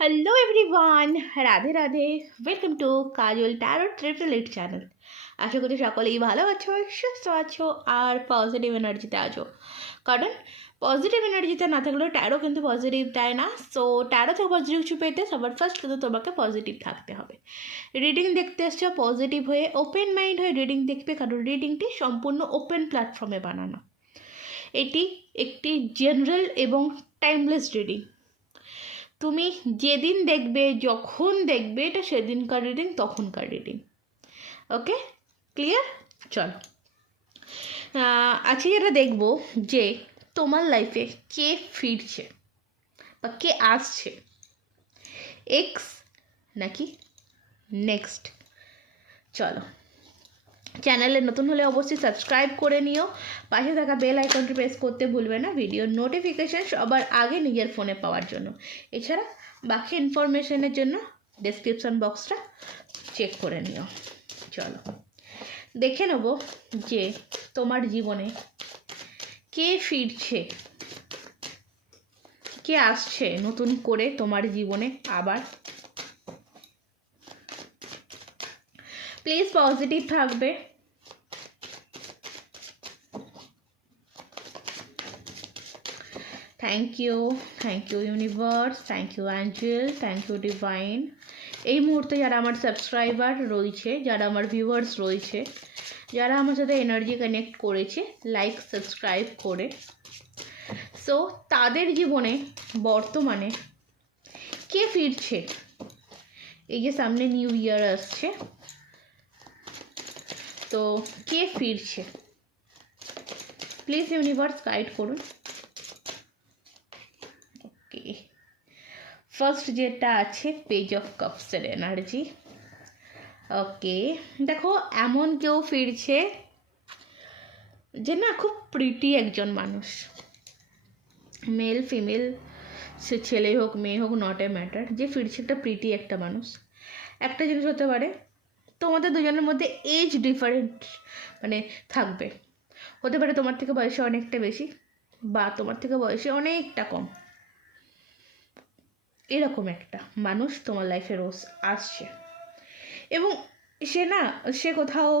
Hello everyone, Radhe Radhe. Welcome to Kajal tarot triple eight channel. আশা করি সকলেই ভালো আছো, সুস্থ আছো আর পজিটিভ এনার্জিতে আছো। কারণ পজিটিভ এনার্জিতে না থাকলেও ট্যারো কিন্তু পজিটিভ দেয় না। সো ট্যারো থেকে পজিটিভ কিছু পেতে সবার ফার্স্ট কিন্তু তোমাকে পজিটিভ থাকতে হবে। রিডিং দেখতে এসছো পজিটিভ হয়ে, ওপেন মাইন্ড হয়ে রিডিং দেখবে, কারণ রিডিংটি সম্পূর্ণ ওপেন প্ল্যাটফর্মে বানানো। এটি একটি জেনারেল এবং টাইমলেস রিডিং। তুমি যেদিন দেখবে, যখন দেখবে, এটা সেদিনকার রিডিং, তখনকার রিডিং। ওকে, ক্লিয়ার? চলো, আজকে যেটা দেখবো যে তোমার লাইফে কে ফিরছে বা কে আসছে, এক্স নাকি নেক্সট। চলো, চ্যানেলে নতুন হলে অবশ্যই সাবস্ক্রাইব করে নিও, পাশে থাকা বেল আইকনটি প্রেস করতে ভুলবে না ভিডিওর নোটিফিকেশান সবার আগে নিজের ফোনে পাওয়ার জন্য। এছাড়া বাকি ইনফরমেশনের জন্য ডেসক্রিপশন বক্সটা চেক করে নিও। চলো দেখে নেব যে তোমার জীবনে কে ফিরছে, কে আসছে নতুন করে তোমার জীবনে আবার। প্লিজ পজিটিভ থাকবে। Thank you universe, thank you angel, thank you divine. এই মুহূর্তে যারা আমার সাবস্ক্রাইবার রয়েছে, যারা আমার ভিউয়ার্স রয়েছে, যারা আমার সাথে এনার্জি কানেক্ট করেছে লাইক সাবস্ক্রাইব করে, সো তাদের জীবনে বর্তমানে কে ফিরছে। এই যে সামনে নিউ ইয়ার আসছে, তো কে ফিরছে প্লিজ ইউনিভার্স গাইড করুন। ওকে, ফার্স্ট যেটা আছে পেজ অফ কাপসের এনার্জি। ওকে, দেখো এমন কেউ ফিরছে যে না খুব প্রিটি একজন মানুষ, মেল ফিমেল, সে ছেলে হোক মেয়ে হোক, নট এ ম্যাটার, যে ফিরছে একটা প্রিটি একটা মানুষ। একটা জিনিস হতে পারে তোমাদের দুজনের মধ্যে এজ ডিফারেন্ট মানে থাকবে, হতে পারে তোমার থেকে বয়সে অনেকটা বেশি বা তোমার থেকে বয়সে অনেকটা কম। এরকম একটা মানুষ তোমার লাইফে রোজ আসছে এবং সে কোথাও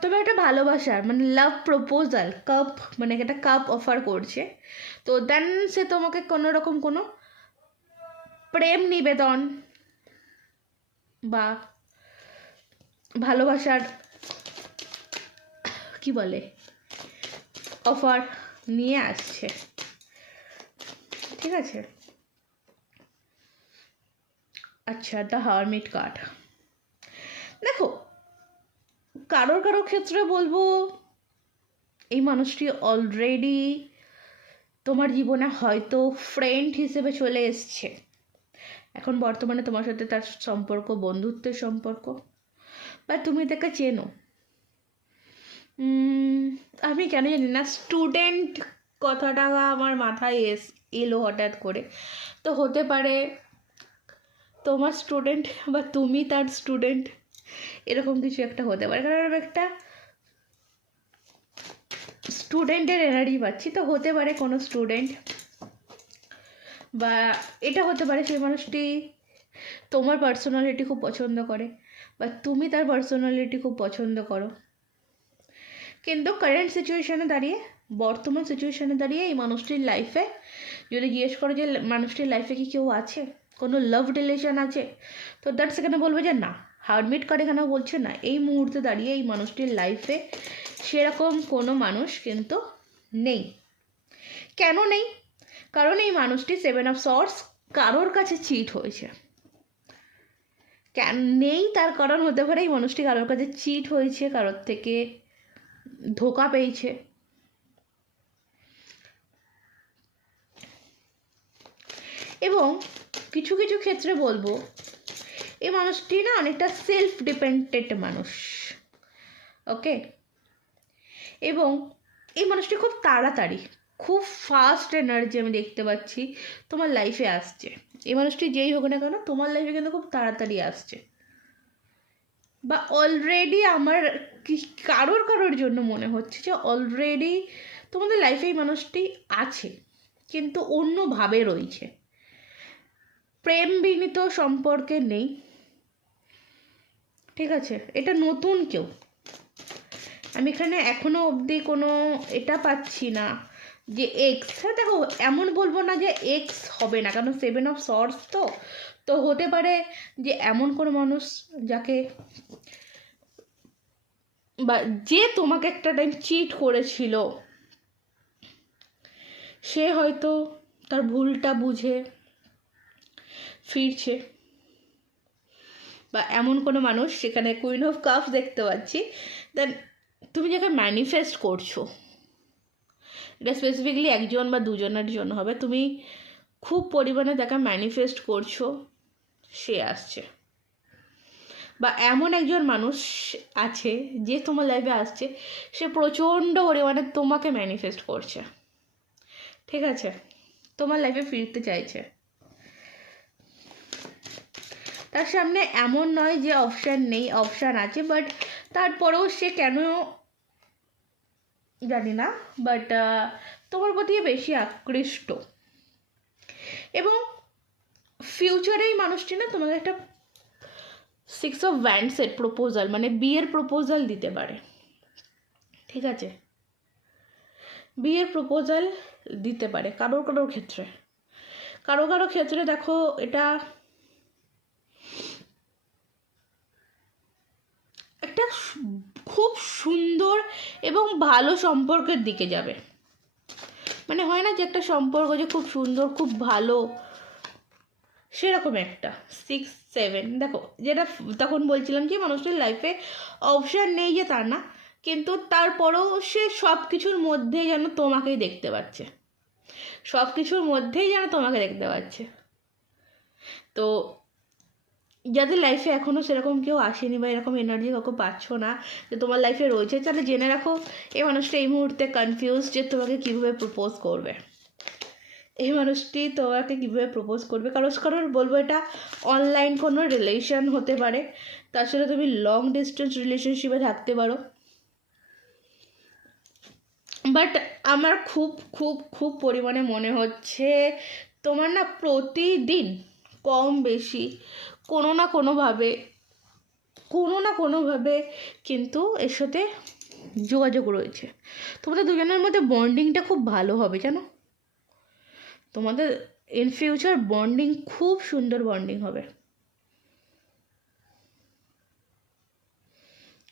তবে একটা ভালোবাসার মানে লাভ প্রপোজাল, কাপ মানে একটা কাপ অফার করছে। তো দেন সে তোমাকে কোনো রকম কোনো প্রেম নিবেদন বা ভালোবাসার কি বলে অফার নিয়ে আসছে, ঠিক আছে? আচ্ছা, দ্য হারমিট কার্ড। দেখো কারোর ক্ষেত্রে বলবো এই মানুষটি অলরেডি তোমার জীবনে হয়তো ফ্রেন্ড হিসেবে চলে এসছে। এখন বর্তমানে তোমার সাথে তার সম্পর্ক বন্ধুত্বের সম্পর্ক, বা তুমি তাকে চেনো। আমি কেন জানি না স্টুডেন্ট কথাটা আমার মাথায় এলো হঠাৎ করে। তো হতে পারে তোমার স্টুডেন্ট বা তুমি তার স্টুডেন্ট, এরকম কিছু একটা হতে পারে। কারণ একটা স্টুডেন্টের এনার্জি পাচ্ছি, তো হতে পারে কোনো স্টুডেন্ট, বা এটা হতে পারে সেই মানুষটি তোমার পার্সোনালিটি খুব পছন্দ করে বা তুমি তার পার্সোনালিটি খুব পছন্দ করো। কিন্তু কারেন্ট সিচুয়েশানে দাঁড়িয়ে, বর্তমান সিচুয়েশানে দাঁড়িয়ে এই মানুষটির লাইফে যদি জিজ্ঞেস করো যে মানুষটির লাইফে কি কেউ আছে, কোনো লাভ রিলেশন আছে, তো দ্যাট সেখানে বলবে যে না। হারমিট কার্ড এখানেও বলছে না, এই মুহূর্তে দাঁড়িয়ে এই মানুষটির লাইফে সেরকম কোনো মানুষ কিন্তু নেই। কেন নেই? কারণ এই মানুষটি 7 অফ সর্টস কারোর কাছে চিট হয়েছে। কেন নেই তার কারণ হতে পারে এই মানুষটি কারোর কাছে চিট হয়েছে, কারোর থেকে ধোকা পেয়েছে, এবং কিছু কিছু ক্ষেত্রে বলবো এই মানুষটি না অনেকটা সেলফ ডিপেন্ডেন্ট মানুষ। ওকে, এবং এই মানুষটি খুব তাড়াতাড়ি, খুব ফাস্ট এনার্জি আমি দেখতে পাচ্ছি তোমার লাইফে আসছে। এই মানুষটি যেই হোক না কেন তোমার লাইফে কিন্তু খুব তাড়াতাড়ি আসছে, বা অলরেডি আমার কারোর জন্য মনে হচ্ছে যে অলরেডি তোমাদের লাইফে এই মানুষটি আছে। কিন্তু অন্যভাবে রয়েছে, প্রেম বিনীত সম্পর্কে নেই, ঠিক আছে? এটা নতুন কেউ, আমি এখানে এখনো অবধি কোনো এটা পাচ্ছি না যে এক্স। হ্যাঁ দেখো, এমন বলবো না যে এক্স হবে না, কারণ 7 অফ সর্টস তো তো হতে পারে যে এমন কোনো মানুষ যাকে বা যে তোমাকে একটা টাইম চিট করেছিল, সে হয়তো তার ভুলটা বুঝে ফিরছে, বা এমন কোনো মানুষ, সেখানে কুইন অফ কাপস দেখতে পাচ্ছি, দেন তুমি যাকে ম্যানিফেস্ট করছো, এটা স্পেসিফিকলি একজন বা দুজনের জন্য হবে, তুমি খুব পরিমাণে যাকে ম্যানিফেস্ট করছো সে আসছে, বা এমন একজন মানুষ আছে যে তোমার লাইফে আসছে, সে প্রচণ্ড পরিমাণে তোমাকে ম্যানিফেস্ট করছে, ঠিক আছে? তোমার লাইফে ফিরতে চাইছে। তার সামনে এমন নয় যে অপশান নেই, অপশান আছে, বাট তারপরেও সে কেন জানি না, বাট তোমার প্রতি বেশি আকৃষ্ট, এবং ফিউচারে এই মানুষটি না তোমাকে একটা 6 অফ ওয়ান্ডসের প্রপোজাল, মানে বিয়ের প্রপোজাল দিতে পারে, ঠিক আছে? বিয়ের প্রপোজাল দিতে পারে কারোর কারোর ক্ষেত্রে, কারো কারো ক্ষেত্রে দেখো এটা একটা খুব সুন্দর এবং ভালো সম্পর্কের দিকে যাবে। মানে হয় না যে একটা সম্পর্ক যে খুব সুন্দর, খুব ভালো, সেরকম একটা 6, 7 দেখো, যেটা তখন বলছিলাম যে মানুষটির লাইফে অপশান নেই যে তা না, কিন্তু তারপরেও সে সব কিছুর মধ্যেই যেন তোমাকেই দেখতে পাচ্ছে, সব কিছুর মধ্যেই যেন তোমাকে দেখতে পাচ্ছে। তো যাদের লাইফে এখনও সেরকম কেউ আসেনি বা এরকম এনার্জি কাউকে পাচ্ছ না যে তোমার লাইফে রয়েছে, তাহলে জেনে রাখো এই মানুষটা এই মুহূর্তে কনফিউজ যে তোমাকে কীভাবে প্রপোজ করবে। এই মানুষটি তোমাকে কীভাবে প্রপোজ করবে, কারোর বলবো এটা অনলাইন কোনো রিলেশন হতে পারে, তার সাথে তুমি লং ডিস্টেন্স রিলেশনশিপে থাকতে পারো, বাট আমার খুব খুব খুব পরিমাণে মনে হচ্ছে তোমার না প্রতিদিন কম বেশি কোনো না কোনোভাবে কিন্তু এর সাথে যোগাযোগ রয়েছে। তোমাদের দুজনের মধ্যে বন্ডিংটা খুব ভালো হবে, জানো? তোমাদের ইন ফিউচার বন্ডিং খুব সুন্দর বন্ডিং হবে।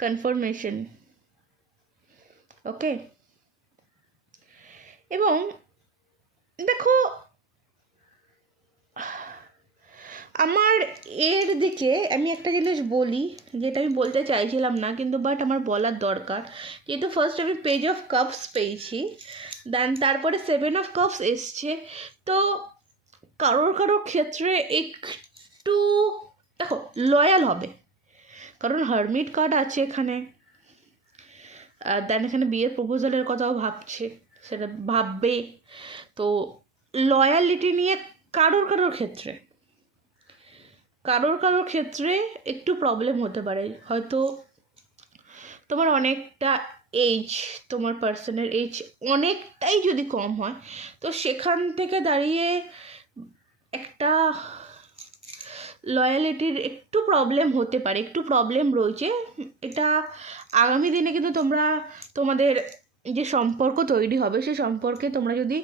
কনফার্মেশন, ওকে? এবং দেখো, আমার এর দিকে আমি একটা জিনিস বলি, যেটা আমি বলতে চাইছিলাম না কিন্তু বাট আমার বলার দরকার, যেহেতু ফার্স্ট আমি পেজ অফ কাপস পেয়েছি, দেন তারপরে 7 অফ কাপস এসছে, তো কারোর ক্ষেত্রে একটু দেখো লয়াল হবে, কারণ হারমিট কার্ড আছে এখানে, দেন এখানে বিয়ের প্রপোজালের কথাও ভাবছে, সেটা ভাববে, তো লয়ালিটি নিয়ে কারোর ক্ষেত্রে একটু প্রবলেম হতে পারে। হয়তো তোমার অনেকটা এজ, তোমার পার্সনের এজ অনেকটাই যদি কম হয়, তো সেখান থেকে দাঁড়িয়ে একটা লয়ালিটির একটু প্রবলেম হতে পারে, একটু প্রবলেম রয়েছে। এটা আগামী দিনে কিন্তু তোমাদের যে সম্পর্ক তৈরি হবে, সেই সম্পর্কে তোমরা যদি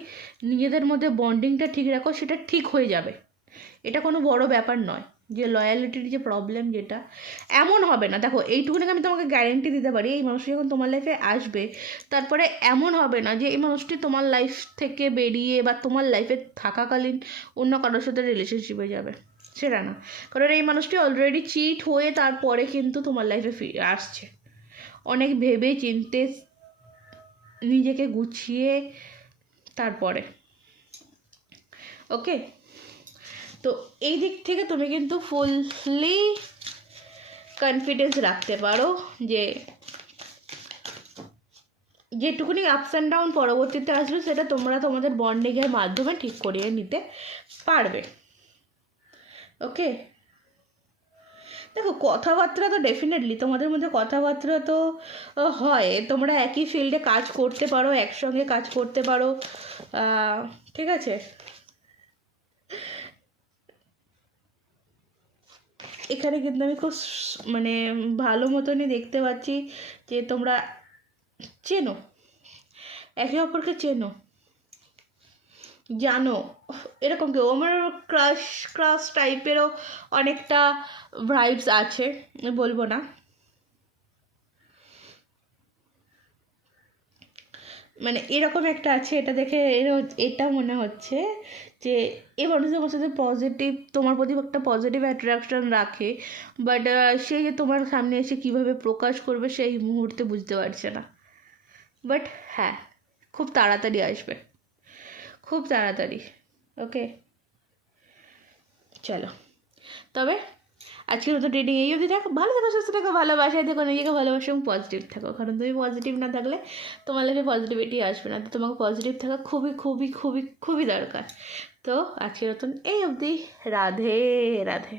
নিজেদের মধ্যে বন্ডিংটা ঠিক রাখো, সেটা ঠিক হয়ে যাবে। এটা কোনো বড় ব্যাপার নয় যে লয়ালিটির যে প্রবলেম, যেটা এমন হবে না। দেখো এইটুকুনি আমি তোমাকে গ্যারেন্টি দিতে পারি, এই মানুষটি যখন তোমার লাইফে আসবে, তারপরে এমন হবে না যে এই মানুষটি তোমার লাইফ থেকে বেরিয়ে বা তোমার লাইফে থাকাকালীন অন্য কারোর সাথে রিলেশনশিপে যাবে, সেটা না। কারণ এই মানুষটি অলরেডি চিট হয়ে তারপরে কিন্তু তোমার লাইফে ফিরে আসছে, অনেক ভেবে চিনতে নিজেকে গুছিয়ে তারপরে, ওকে? তো এই দিক থেকে তুমি কিন্তু ফুললি কনফিডেন্স রাখতে পারো যে যেটুকুনি আপস অ্যান্ড ডাউন পরবর্তীতে আসবে, সেটা তোমরা তোমাদের বন্ডিংয়ের মাধ্যমে ঠিক করিয়ে নিতে পারবে, ওকে? দেখো কথাবার্তা তো ডেফিনেটলি তোমাদের মধ্যে কথাবার্তা তো হয়, তোমরা একই ফিল্ডে কাজ করতে পারো, একসঙ্গে কাজ করতে পারো, ঠিক আছে। এখানে কিন্তু আমি খুব মানে ভালো মতনই দেখতে পাচ্ছি যে তোমরা চেনো, একে অপরকে চেনো, জানো, এরকম কেউ আমার ক্রাশ ক্রাশ টাইপেরও অনেকটা ভাইবস আছে, বলবো না। মানে এরকম একটা আছে, এটা দেখে এটা মনে হচ্ছে যে এই মানুষের আমার সাথে পজিটিভ, তোমার প্রতি একটা পজিটিভ অ্যাট্রাকশন রাখে, বাট সে যে তোমার সামনে এসে কীভাবে প্রকাশ করবে সেই মুহূর্তে বুঝতে পারছে না। বাট হ্যাঁ, খুব তাড়াতাড়ি আসবে, খুব তাড়াতাড়ি। ওকে, চলো তবে আজকের মতো রিডিং এই অবধি থাকো। ভালো থাকো, সুস্থ থাকো, ভালোবাসায় থাকো, নিজেকে ভালোবাসো এবং পজিটিভ থাকো। কারণ তুমি পজিটিভ না থাকলে তোমার লাইফে পজিটিভিটি আসবে না। তো তোমাকে পজিটিভ থাকা খুবই খুবই খুবই খুবই দরকার। তো আজকের মতন এই অবধি। রাধে রাধে।